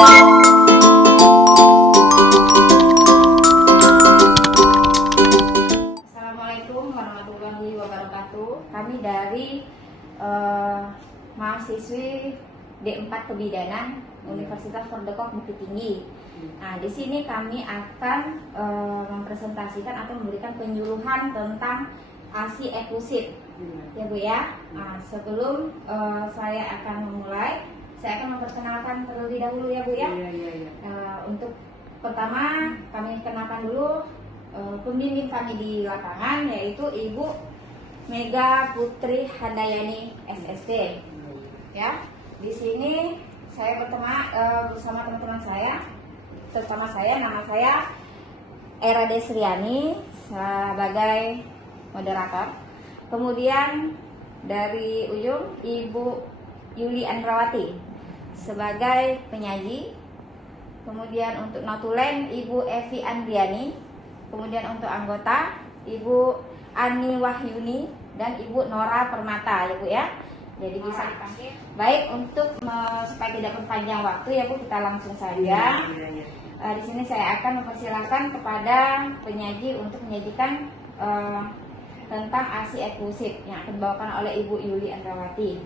Assalamualaikum warahmatullahi wabarakatuh. Kami dari mahasiswi D4 Kebidanan Universitas Fordekok Bukit Tinggi. Nah, di sini kami akan mempresentasikan atau memberikan penyuluhan tentang ASI eksklusif, ya Bu ya. Nah, sebelum saya akan memulai, saya akan memperkenalkan terlebih dahulu ya Bu ya. Untuk pertama kami kenalkan dulu pembimbing kami di lapangan, yaitu Ibu Mega Putri Handayani SST. Ya, di sini saya bersama teman-teman saya, terutama nama saya Era Desriani sebagai moderator. Kemudian dari ujung Ibu Yuli Andrawati sebagai penyaji. Kemudian untuk notulen Ibu Evi Andriani. Kemudian untuk anggota Ibu Ani Wahyuni dan Ibu Nora Permata, ya Bu ya. Jadi bisa dipanggil. Baik, untuk supaya tidak berpanjang waktu ya Bu, kita langsung saja. Di sini saya akan mempersilahkan kepada penyaji untuk menyajikan tentang ASI eksklusif yang akan dibawakan oleh Ibu Yuli Andrawati.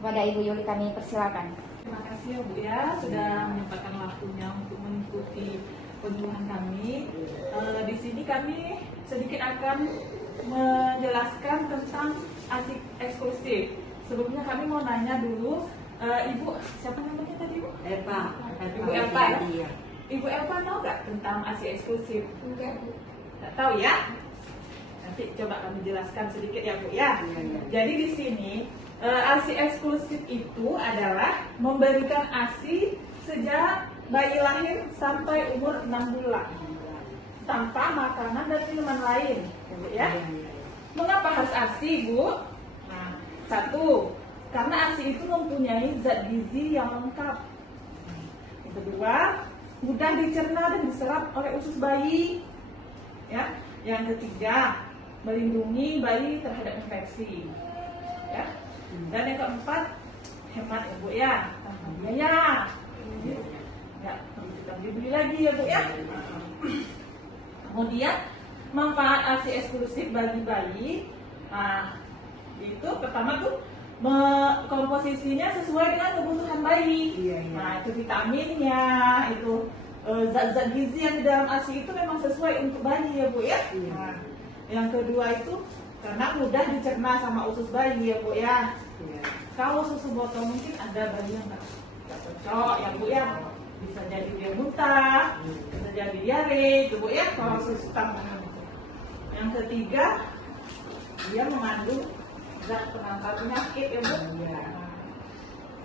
Kepada Ibu Yuli kami persilakan. Terima kasih ya Bu ya, sudah menyempatkan waktunya untuk mengikuti penyuluhan kami. Di sini kami sedikit akan menjelaskan tentang ASI eksklusif. Sebelumnya kami mau nanya dulu, Ibu siapa namanya tadi Bu? Eva. Ibu Eva. Ibu Eva tahu nggak tentang ASI eksklusif? Enggak Bu. Nggak tahu ya? Nanti coba kami jelaskan sedikit ya Bu ya. Jadi di sini ASI eksklusif itu adalah memberikan ASI sejak bayi lahir sampai umur 6 bulan tanpa makanan dan minuman lain, ya Bu ya. Mengapa harus ASI Bu? Nah, satu, karena ASI itu mempunyai zat gizi yang lengkap. Yang kedua, mudah dicerna dan diserap oleh usus bayi. Ya. Yang ketiga, melindungi bayi terhadap infeksi. Ya. Dan yang keempat, hemat ya Bu ya, tanpa biaya. Ya, kita beli lagi ya Bu ya. Kemudian manfaat ASI eksklusif bagi bayi, nah itu pertama tuh komposisinya sesuai dengan kebutuhan bayi. Nah itu vitaminnya, itu zat-zat gizi yang di dalam ASI itu memang sesuai untuk bayi ya Bu ya. Nah, yang kedua itu karena mudah dicerna sama usus bayi ya Bu ya. Kalau susu botol mungkin ada bayi yang nggak cocok ya Bu ya, bisa jadi dia muntah, bisa jadi diare itu Bu ya kalau susu tambahan. Yang ketiga, dia mengandung zat penangkal penyakit ya Bu.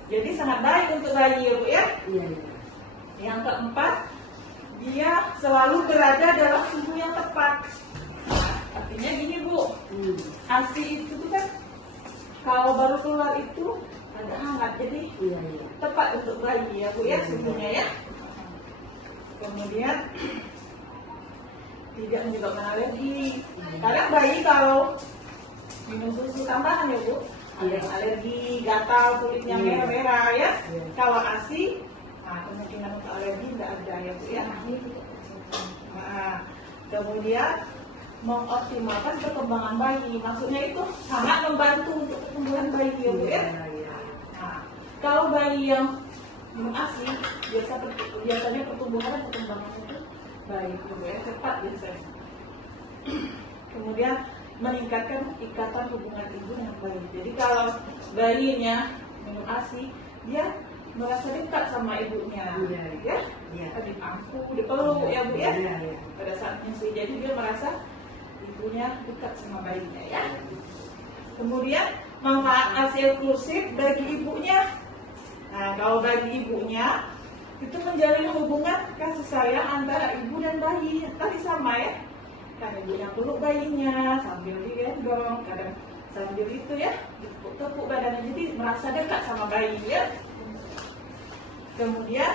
Jadi sangat baik untuk bayi ya Bu ya. Yang keempat, dia selalu berada dalam suhu yang tepat. Artinya gini Bu, ASI itu tuh kan kalau baru keluar itu agak hangat, jadi tepat untuk bayi ya Bu ya suhunya ya. Kemudian tidak menyebabkan alergi. Kadang bayi kalau minum susu tambahan ya Bu, ada yang alergi, gatal, kulitnya merah-merah ya. Kalau ASI, nah kemungkinan untuk alergi nggak ada ya Bu ya. Nah, kemudian mengoptimalkan perkembangan bayi, maksudnya itu sangat membantu untuk pertumbuhan bayi ya Bu ya. Nah, kalau bayi yang minum ASI biasanya pertumbuhan dan perkembangan itu baik ya Bu ya, cepat biasanya. Kemudian meningkatkan ikatan hubungan ibu dengan bayi. Jadi kalau bayinya minum ASI, dia merasa dekat sama ibunya, ya, dipangku, dipeluk ya Bu ya. Pada saat menyusui, jadi dia merasa ibunya dekat sama bayinya ya. Kemudian manfaat ASI eksklusif bagi ibunya. Nah, kalau bagi ibunya itu menjalin hubungan kasih sayang antara ibu dan bayi. Tadi sama ya, kan ibunya peluk bayinya sambil digendong, kadang sambil itu ya tepuk badannya, jadi merasa dekat sama bayi ya. Kemudian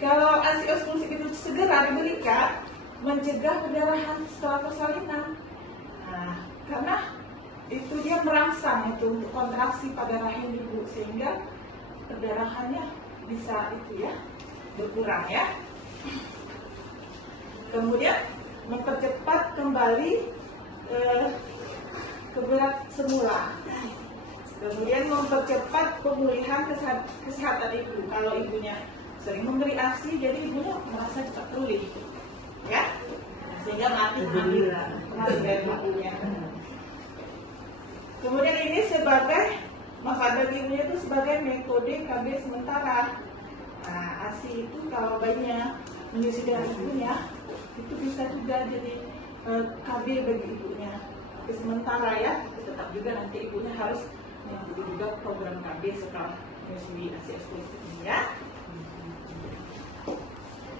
kalau ASI eksklusif itu segera diberikan, mencegah perdarahan setelah persalinan. Nah, karena itu dia merangsang itu untuk kontraksi pada rahim ibu, sehingga perdarahannya bisa itu ya berkurang ya. Kemudian mempercepat kembali ke berat semula. Kemudian mempercepat pemulihan kesehatan ibu. Kalau ibunya sering memberi ASI, jadi ibunya merasa cepat pulih, ya, sehingga mati dari ibunya. Kemudian ini sebagai manfaat bagi ibunya itu sebagai metode KB sementara. Nah, ASI itu kalau bayinya menyusui dengan ibunya, itu bisa juga jadi KB bagi ibunya. Tapi sementara ya, tetap juga nanti ibunya harus mengikuti juga program KB setelah menyusui ASI eksklusif ini ya.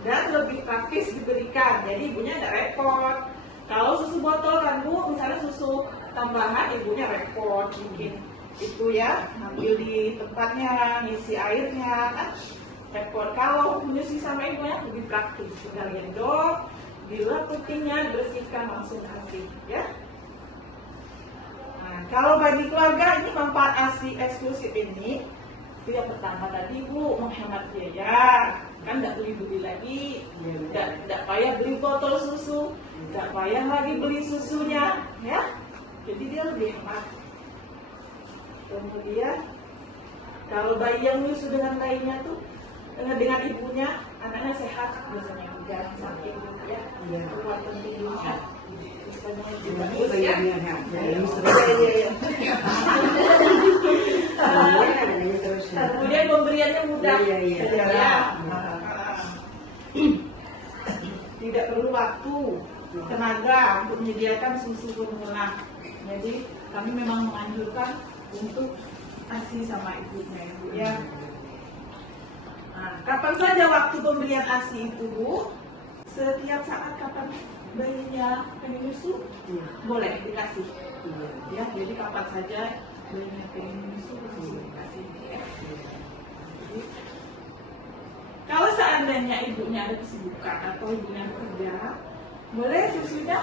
Dan lebih praktis diberikan, jadi ibunya tidak repot. Kalau susu botol kan Bu, misalnya susu tambahan, ibunya repot bikin itu ya, ambil di tempatnya, ngisi airnya, kan repot. Kalau menyusui sama ibunya lebih praktis, tinggal gendong, dilap putingnya, dibersihkan, langsung kasih ya. Nah, kalau bagi keluarga ini manfaat ASI eksklusif ini, itu yang pertama tadi Bu, menghemat biaya, kan tidak beli lagi, tidak payah beli botol susu, tidak payah lagi beli susunya, ya. Jadi dia lebih hemat. Kemudian kalau bayi yang menyusu dengan bayinya tuh dengan ibunya, anaknya sehat biasanya, jarang sakit gitu ya. Kekuatan tubuhnya misalnya juga bagus ya. Kemudian pemberiannya mudah, tidak perlu waktu, tenaga untuk menyediakan susu formula. Jadi kami memang menganjurkan untuk ASI sama ibunya ibu ya. Nah, kapan saja waktu pemberian ASI itu Bu? Setiap saat kapan bayinya pengen nyusu, boleh dikasih. Ya, jadi kapan saja bayinya pengen nyusu, dikasih. Ya. Jadi, kalau seandainya ibunya ada kesibukan atau ibunya bekerja, boleh susunya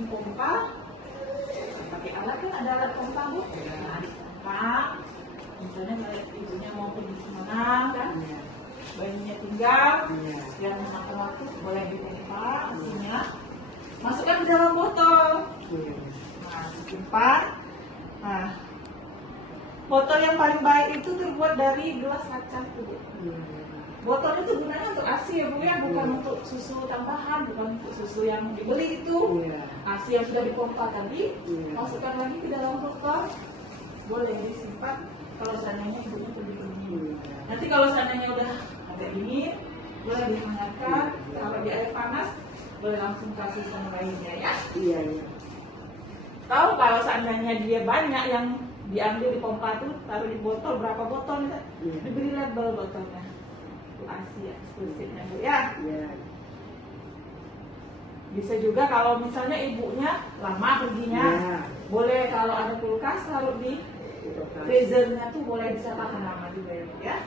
dipompa. Pakai alat kan ada alat pompa Bu. Nah, dipompa. Misalnya kalau ibunya mau pergi kemana kan, bayinya tinggal, yang memakan waktu boleh dipompa asinya. Masukkan ke dalam botol. Nah, disimpan. Nah, botol yang paling baik itu terbuat dari gelas kaca Bu. Botol itu gunanya untuk ASI ya Bu ya, bukan untuk susu tambahan, bukan untuk susu yang dibeli itu. ASI yang sudah dipompa tadi, masukkan lagi ke dalam botol, boleh disimpan kalau seandainya ibunya pergi. Nanti kalau seandainya udah agak dingin, boleh dihangatkan, taruh di air panas, boleh langsung kasih sama bayinya ya. Tahu kalau seandainya dia banyak yang diambil di pompa tuh, taruh di botol, berapa botol misalnya, diberi label botolnya. ASI eksklusifnya Bu ya. Bisa juga kalau misalnya ibunya lama perginya, boleh kalau ada kulkas taruh di freezernya tuh boleh bisa tahan lama juga ya Bu ya.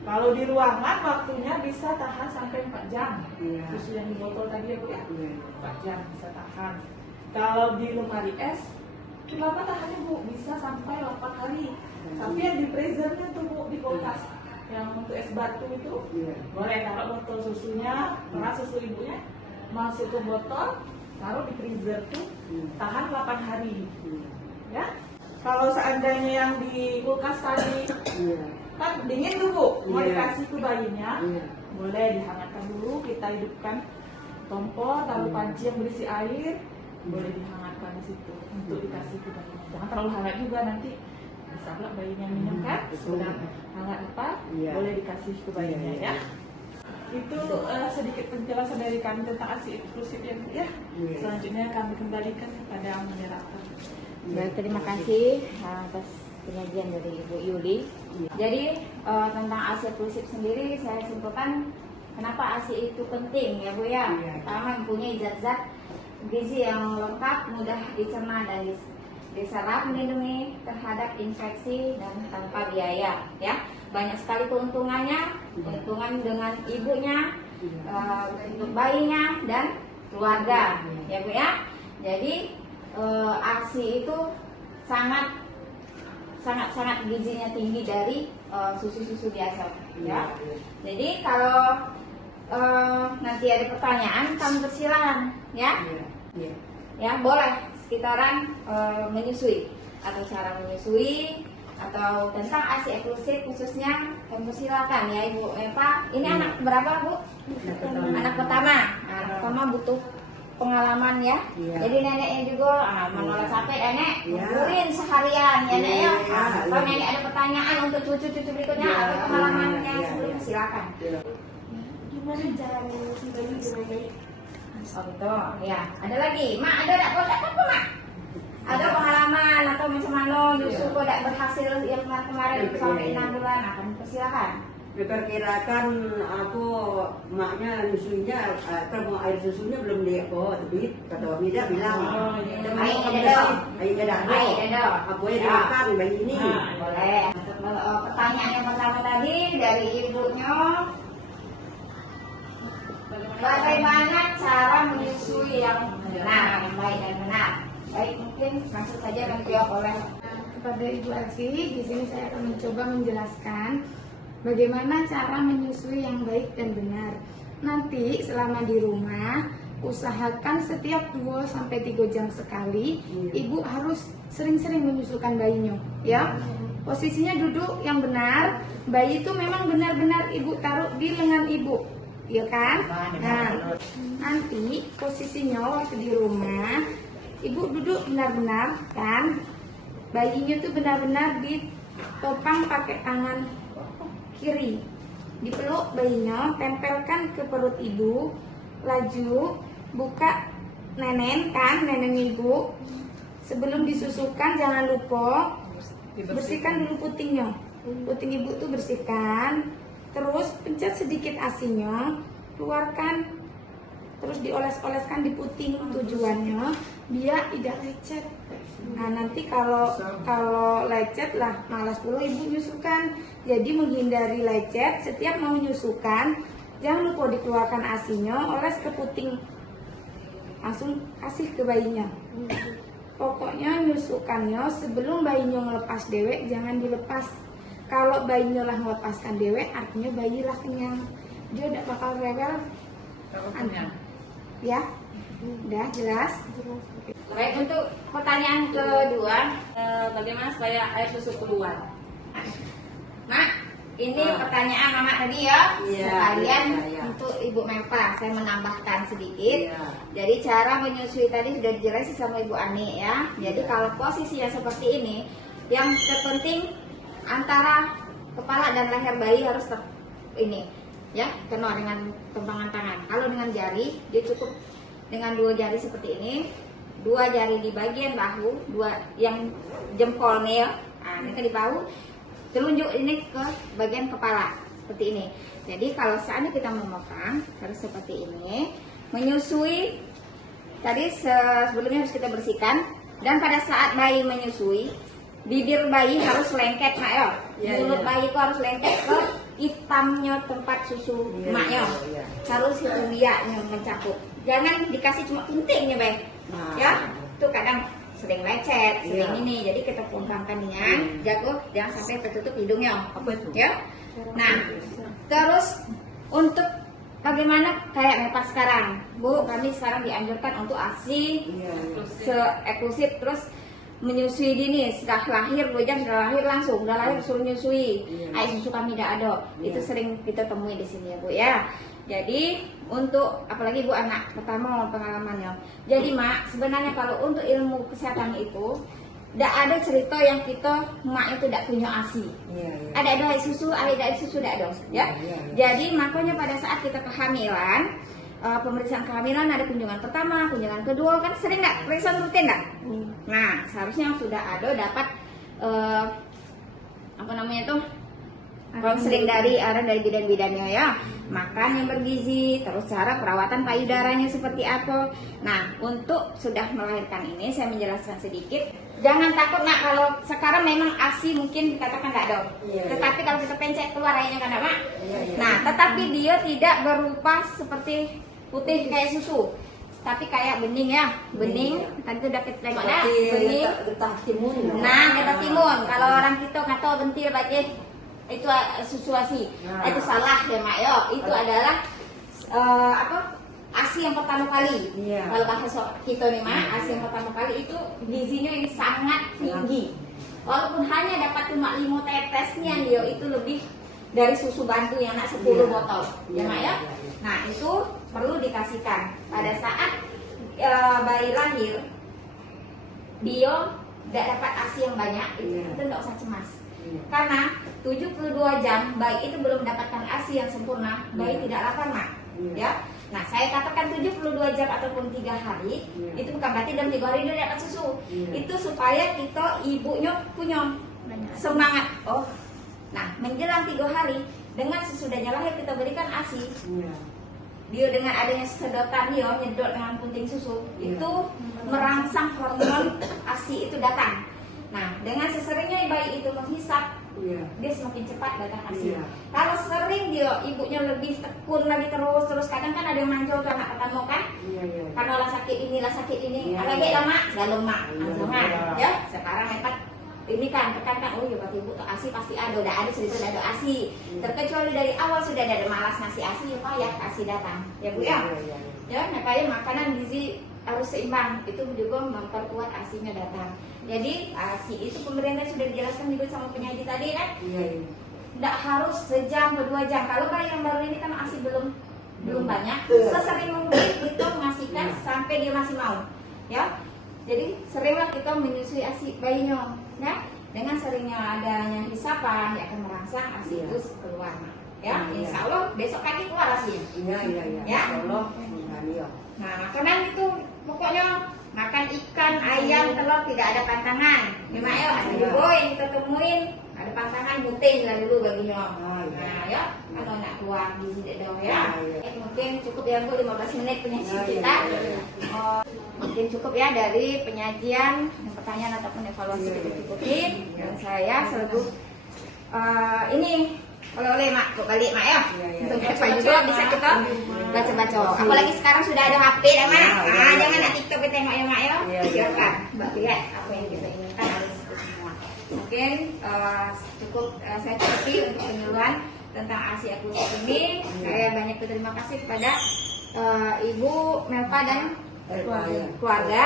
Kalau di ruangan waktunya bisa tahan sampai 4 jam. Susu yang di botol tadi ya Bu ya, 4 jam bisa tahan. Kalau di lemari es, lama tahannya Bu, bisa sampai 8 hari. Tapi yang di freezernya tuh Bu, di kulkas, yang untuk es batu itu, boleh taruh botol susunya, karena susu ibunya masuk ke botol, taruh di freezer tuh, tahan 8 hari. Ya. Kalau seandainya yang di kulkas tadi, kan dingin tuh Bu, mau dikasih ke bayinya, boleh dihangatkan dulu, kita hidupkan kompor, taruh panci yang berisi air, boleh dihangatkan di situ untuk dikasih ke bayinya. Jangan terlalu hangat juga, nanti bisa pula bayinya minum kan, sudah hangat apa, boleh dikasih ke bayinya ya. Itu sedikit penjelasan dari kami tentang ASI eksklusif ya. Selanjutnya kami kembalikan kepada moderator. Baik, terima kasih atas penyajian dari Ibu Yuli. Jadi tentang ASI eksklusif sendiri saya simpulkan kenapa ASI itu penting ya Bu ya. Pertama mempunyai zat-zat gizi yang lengkap, mudah dicerna dan diserap, melindungi terhadap infeksi dan tanpa biaya ya. Banyak sekali keuntungannya, keuntungan dengan ibunya, untuk bayinya dan keluarga ya Bu ya. Jadi ASI itu sangat sangat-sangat gizinya tinggi dari susu-susu biasa ya. Jadi kalau nanti ada pertanyaan kami persilakan ya. Ya boleh sekitaran menyusui atau cara menyusui atau tentang ASI eksklusif khususnya kami persilakan ya Ibu Eva. Ini anak berapa Bu? Anak pertama. Anak pertama butuh pengalaman ya. Jadi neneknya juga menolak sampai nenek ngumpulin seharian ya Nek ya. Kalau nenek ada pertanyaan untuk cucu-cucu berikutnya atau pengalamannya sebelum silakan. Gimana cara menyusui bayi dengan baik? Oh gitu ya. Ada lagi, Mak ada tak apa Mak? Ada pengalaman atau macam mana nyusu kok tidak berhasil yang kemarin sampai 6 bulan? Akan persilakan. Diperkirakan aku maknya nyusunya atau air susunya belum dia tapi kata Mida bilang Air ada aku ya dimakan bayi ini. Boleh. Pertanyaan yang pertama tadi dari ibunya, bagaimana cara menyusui yang benar, yang baik dan benar? Baik, mungkin langsung saja akan dijawab oleh Kepada Ibu Elvi, di sini saya akan mencoba menjelaskan bagaimana cara menyusui yang baik dan benar. Nanti selama di rumah, usahakan setiap 2-3 jam sekali Ibu harus sering-sering menyusukan bayinya ya. Posisinya duduk yang benar, bayi itu memang benar-benar Ibu taruh di lengan Ibu, ya kan? Nah, nanti posisinya waktu di rumah Ibu duduk benar-benar kan, bayinya tuh benar-benar ditopang pakai tangan kiri, dipeluk bayinya, tempelkan ke perut Ibu, laju buka nenen kan, neneknya Ibu. Sebelum disusukan jangan lupa bersihkan dulu putingnya, puting Ibu tuh bersihkan, terus pencet sedikit asinya, keluarkan, terus dioles-oleskan di puting, tujuannya biar tidak lecet. Nah nanti kalau lecet lah malas pula Ibu nyusukan. Jadi menghindari lecet, setiap mau nyusukan jangan lupa dikeluarkan asinya, oles ke puting, langsung kasih ke bayinya. Pokoknya nyusukannya sebelum bayinya ngelepas dewek jangan dilepas. Kalau bayinya lah melepaskan dewek artinya bayi lah kenyang, dia udah bakal rewel. Ya, udah jelas. baik. Untuk pertanyaan kedua, bagaimana supaya air susu keluar? Mak, ini pertanyaan Mama tadi ya, sekalian untuk Ibu Melpa, saya menambahkan sedikit. Jadi cara menyusui tadi sudah dijelasin sama Ibu Ani ya. Jadi kalau posisinya seperti ini, yang terpenting antara kepala dan leher bayi harus ini ya, kena dengan tempangan tangan. Kalau dengan jari, dia cukup dengan 2 jari seperti ini, 2 jari di bagian bahu, 2 yang jempol nih ya, ini kan di bahu, telunjuk ini ke bagian kepala seperti ini. Jadi kalau saatnya kita memotong harus seperti ini. Menyusui tadi sebelumnya harus kita bersihkan, dan pada saat bayi menyusui bibir bayi harus lengket Mak ya. Mulut bayi itu harus lengket ke hitamnya tempat susu maknya. Harus itu biaknya mencakup. Jangan dikasih cuma pentingnya baik. Ya, tuh kadang sering lecet, sering ini. Jadi kita pompangkan dengan jago, jangan sampai tertutup hidungnya. Ya. Nah, terus untuk bagaimana kayak Melpa sekarang, Bu, kami sekarang dianjurkan untuk ASI eksklusif, terus menyusui dini, sudah lahir 2 jam sudah lahir langsung, udah lahir suruh nyusui. Air susu kami tidak ada. Itu sering kita temui di sini ya Bu ya. Jadi untuk apalagi Bu anak pertama pengalamannya. Jadi Mak, sebenarnya kalau untuk ilmu kesehatan itu tidak ada cerita yang kita mak itu tidak punya ASI. Ada air susu, air susu tidak ada ya. Jadi makanya pada saat kita kehamilan, pemeriksaan kehamilan ada kunjungan pertama, kunjungan kedua, kan sering nggak pemeriksaan rutin nggak? Nah seharusnya sudah ada dapat apa namanya tuh konseling dari bidan-bidannya ya, makan yang bergizi, terus cara perawatan payudaranya seperti apa. Nah untuk sudah melahirkan ini saya menjelaskan sedikit. Jangan takut Nak, kalau sekarang memang ASI mungkin dikatakan nggak ada, tetapi kalau kita pencet keluar airnya kan Mak. Nah tetapi dia tidak berupa seperti putih kayak susu. tapi kayak bening ya, bening. Tadi tuh udah kita tengok ya, Seperti bening. getah timun. Nah, kita timun. Kalau orang kita nggak tahu bentil pakai itu susu ASI. Nah. Itu salah ya mak yo. Itu adalah ASI yang pertama kali. Iya. Kalau bahasa kita nih mak, ASI yang pertama kali itu gizinya ini sangat tinggi. Walaupun hanya dapat cuma 5 tetesnya dia itu lebih dari susu bantu yang nak 10 Iya. botol. Ya mak ya. Iya. Nah, itu perlu dikasihkan pada saat bayi lahir. Dia tidak dapat ASI yang banyak, itu Iya. kita tidak usah cemas. Iya. Karena 72 jam bayi itu belum mendapatkan ASI yang sempurna, bayi Iya. tidak lapar mak. Iya. Ya. Nah, saya katakan 72 jam ataupun 3 hari, Iya. itu bukan berarti dalam 3 hari dia dapat susu. Iya. Itu supaya kita ibunya punya semangat. Oh. Nah, menjelang 3 hari dengan sesudahnya lahir kita berikan ASI. Iya. Dia dengan adanya sedotan dia nyedot dengan punting susu, Iya. itu merangsang hormon ASI itu datang. Nah, dengan seseringnya bayi itu menghisap, Iya. dia semakin cepat datang ASI. Iya. Kalau sering dia ibunya lebih tekun lagi terus kadang kan ada yang manjol tuh anak pertama kan, Iya. Iya. karena lah sakit ini, Iya. agak lama, gak lemak, Iya. jangan Iya. ya. Sekarang hebat ini kan tekankan, oh ya berarti ibu tuh ASI pasti ada, udah ada cerita ada ASI. Terkecuali dari awal sudah ada malas ngasih ASI, ya payah ASI datang, ya bu ya. Iya. Ya, makanya makanan gizi harus seimbang, itu juga memperkuat ASI-nya datang. Jadi ASI itu pemerintah sudah dijelaskan juga sama penyaji tadi kan, Iya. tidak harus sejam atau 2 jam. Kalau bayi yang baru ini kan ASI belum banyak, sesering mungkin kita mengasihkan sampai dia masih mau, ya. Jadi seringlah kita menyusui ASI bayinya, ya. Dengan seringnya adanya hisapan, ya akan merangsang ASI Iya. itu keluar, ya. Iya. Insya Allah besok pagi keluar ASI. Iya. Iya. Iya. Ya. Insyaallah. Iya. Nah, makanan itu pokoknya makan ikan, ayam, telur tidak ada pantangan. Memang ya ada Iya. juga yang kita temuin ada pantangan buting lah dulu baginya. Ah, iya. Nah, ya kalau nak keluar gizi dong ya. Ah, iya. Mungkin cukup ya Bu 15 menit penyajian Ah, iya, kita. iya, iya. Oh, mungkin cukup ya dari penyajian, pertanyaan ataupun evaluasi Iya, kita iya. ikutin. Dan saya selalu ini oleh mak, kok balik mak ya. Iya, iya. Untuk apa juga bisa kita baca-baca. Apalagi sekarang sudah ada HP ya mak. Iya, iya, Nah, iya. jangan nak TikTok tengok ya mak ya. Iya, iya. Silakan Mbak lihat apa yang kita inginkan harus itu semua. Mungkin cukup saya cukupi untuk penyuluhan tentang ASI eksklusif ini. Saya banyak berterima kasih kepada Ibu Melpa dan keluarga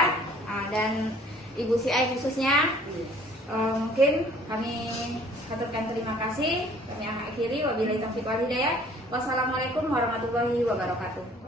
dan Ibu CI khususnya. Mungkin kami aturkan terima kasih. Kami akhiri wabillahi taufiq wal hidayah. Wassalamualaikum warahmatullahi wabarakatuh.